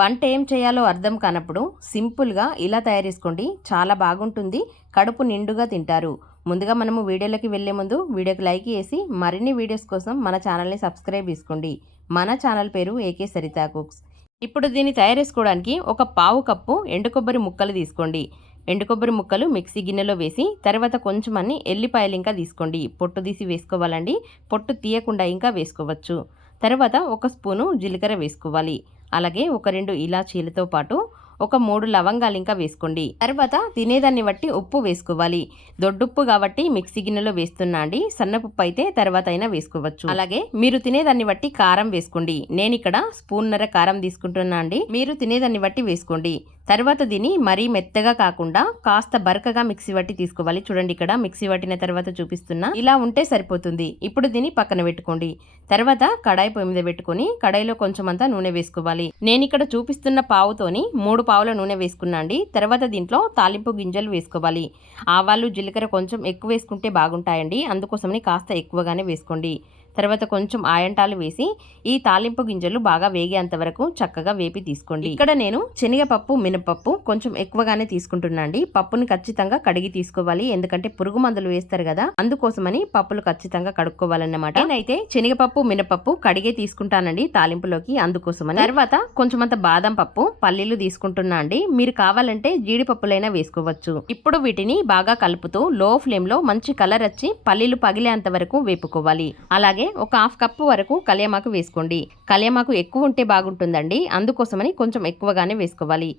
వంట ఏం చేయాలో అర్థం కానప్పుడు సింపుల్గా ఇలా తయారు చేసుకోండి. చాలా బాగుంటుంది. కడుపు నిండుగా తింటారు. ముందుగా మనము వీడియోలోకి వెళ్ళే ముందు వీడియోకి లైక్ చేసి మరిన్ని వీడియోస్ కోసం మన ఛానల్ని సబ్స్క్రైబ్ చేసుకోండి. మన ఛానల్ పేరు ఏకే సరితా కుక్స్. ఇప్పుడు దీన్ని తయారు చేసుకోవడానికి ఒక పావు కప్పు ఎండు కొబ్బరి ముక్కలు తీసుకోండి. ఎండు కొబ్బరి ముక్కలు మిక్సీ గిన్నెలో వేసి తర్వాత కొంచెం అన్ని ఎల్లిపాయలు ఇంకా తీసుకోండి. పొట్టు తీసి వేసుకోవాలండి. పొట్టు తీయకుండా ఇంకా వేసుకోవచ్చు. తర్వాత ఒక స్పూను జీలకర్ర వేసుకోవాలి. అలాగే ఒక రెండు ఇలాచీలతో పాటు ఒక మూడు లవంగాలు ఇంకా వేసుకోండి. తర్వాత తినేదాన్ని బట్టి ఉప్పు వేసుకోవాలి. దొడ్డుప్పు కాబట్టి మిక్సీ గిన్నెలో వేస్తున్నా అండి. సన్నపప్పు అయితే తర్వాత అయినా వేసుకోవచ్చు. అలాగే మీరు తినేదాన్ని బట్టి కారం వేసుకోండి. నేను ఇక్కడ స్పూన్నర కారం తీసుకుంటున్నా అండి. మీరు తినేదాన్ని బట్టి వేసుకోండి. తర్వాత దీన్ని మరీ మెత్తగా కాకుండా కాస్త బరకగా మిక్సీ పట్టి తీసుకోవాలి. చూడండి ఇక్కడ మిక్సీ పట్టిన తర్వాత చూపిస్తున్నా. ఇలా ఉంటే సరిపోతుంది. ఇప్పుడు దీన్ని పక్కన పెట్టుకోండి. తర్వాత కడాయి పొయ్యి మీద పెట్టుకొని కడాయిలో కొంచెం అంతా నూనె వేసుకోవాలి. నేను ఇక్కడ చూపిస్తున్న పావుతోని మూడు పావుల నూనె వేసుకున్నా అండి. తర్వాత దీంట్లో తాలింపు గింజలు వేసుకోవాలి. ఆవాలు జీలకర్ర కొంచెం ఎక్కువ వేసుకుంటే బాగుంటాయండి. అందుకోసమని కాస్త ఎక్కువగానే వేసుకోండి. తర్వాత కొంచెం ఆయంటాలు వేసి ఈ తాలింపు గింజలు బాగా వేగేంత వరకు చక్కగా వేపి తీసుకోండి. ఇక్కడ నేను శనగపప్పు మినపప్పు కొంచెం ఎక్కువగానే తీసుకుంటున్నా అండి. పప్పుని ఖచ్చితంగా కడిగి తీసుకోవాలి. ఎందుకంటే పురుగు మందులు వేస్తారు కదా అందుకోసమని పప్పులు ఖచ్చితంగా కడుక్కోవాలన్నమాట. నేనైతే శనగపప్పు మినపప్పు కడిగే తీసుకుంటానండి తాలింపులోకి అందుకోసమని. తర్వాత కొంచెం అంత బాదం పప్పు పల్లీలు తీసుకుంటున్నా అండి. మీరు కావాలంటే జీడిపప్పులైనా వేసుకోవచ్చు. ఇప్పుడు వీటిని బాగా కలుపుతూ లో ఫ్లేమ్లో మంచి కలర్ వచ్చి పల్లీలు పగిలేంత వరకు వేపుకోవాలి. అలాగే అలాగే ఒక హాఫ్ కప్పు వరకు కలియమాకు వేసుకోండి. కలియమాకు ఎక్కువ ఉంటే బాగుంటుందండి. అందుకోసమని కొంచెం ఎక్కువగానే వేసుకోవాలి.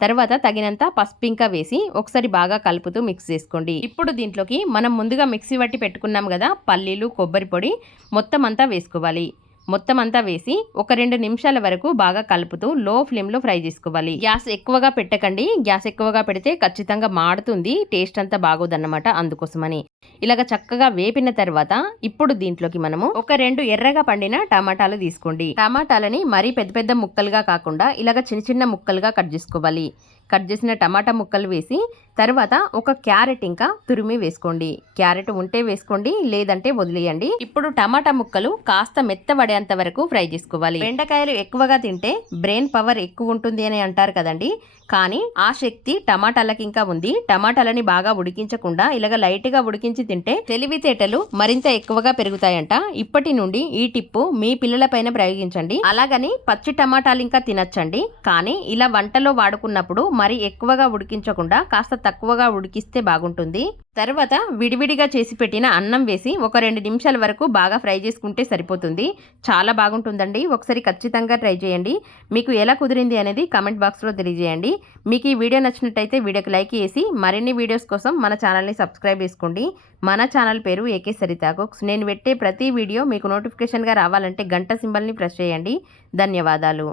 తర్వాత తగినంత పసుపు ఇంకా వేసి ఒకసారి బాగా కలుపుతూ మిక్స్ చేసుకోండి. ఇప్పుడు దీంట్లోకి మనం ముందుగా మిక్సీ పట్టి పెట్టుకున్నాం కదా పల్లీలు కొబ్బరి పొడి మొత్తం అంతా వేసుకోవాలి. మొత్తం అంతా వేసి ఒక రెండు నిమిషాల వరకు బాగా కలుపుతూ లో ఫ్లేమ్లో ఫ్రై చేసుకోవాలి. గ్యాస్ ఎక్కువగా పెట్టకండి. గ్యాస్ ఎక్కువగా పెడితే ఖచ్చితంగా మాడుతుంది. టేస్ట్ అంతా బాగోదన్నమాట అందుకోసమని. ఇలాగ చక్కగా వేపిన తర్వాత ఇప్పుడు దీంట్లోకి మనము ఒక రెండు ఎర్రగా పండిన టమాటాలు తీసుకోండి. టమాటాలని మరీ పెద్ద పెద్ద ముక్కలుగా కాకుండా ఇలాగ చిన్న చిన్న ముక్కలుగా కట్ చేసుకోవాలి. కట్ చేసిన టమాటా ముక్కలు వేసి తర్వాత ఒక క్యారెట్ ఇంకా తురిమి వేసుకోండి. క్యారెట్ ఉంటే వేసుకోండి లేదంటే వదిలేయండి. ఇప్పుడు టమాటా ముక్కలు కాస్త మెత్తబడేంత వరకు ఫ్రై చేసుకోవాలి. బెండకాయలు ఎక్కువగా తింటే బ్రెయిన్ పవర్ ఎక్కువ ఉంటుంది అని అంటారు కదండి. కానీ ఆ శక్తి టమాటాలకి ఇంకా ఉంది. టమాటాలని బాగా ఉడికించకుండా ఇలాగ లైట్గా ఉడికించి తింటే తెలివితేటలు మరింత ఎక్కువగా పెరుగుతాయంట. ఇప్పటి నుండి ఈ టిప్పు మీ పిల్లల పైన ప్రయోగించండి. అలాగని పచ్చి టమాటాలు ఇంకా తినచ్చండి. కానీ ఇలా వంటలో వాడుకున్నప్పుడు మరి ఎక్కువగా ఉడికించకుండా కాస్త తక్కువగా ఉడికిస్తే బాగుంటుంది. తర్వాత విడివిడిగా చేసి పెట్టిన అన్నం వేసి ఒక రెండు నిమిషాల వరకు బాగా ఫ్రై చేసుకుంటే సరిపోతుంది. చాలా బాగుంటుందండి. ఒకసారి ఖచ్చితంగా ట్రై చేయండి. మీకు ఎలా కుదిరింది అనేది కామెంట్ బాక్స్లో తెలియజేయండి. మీకు ఈ వీడియో నచ్చినట్టయితే వీడియోకి లైక్ చేసి మరిన్ని వీడియోస్ కోసం మన ఛానల్ని సబ్స్క్రైబ్ చేసుకోండి. మన ఛానల్ పేరు ఏకే సరితా కుక్స్. నేను పెట్టే ప్రతి వీడియో మీకు నోటిఫికేషన్గా రావాలంటే గంట సింబల్ని ప్రెస్ చేయండి. ధన్యవాదాలు.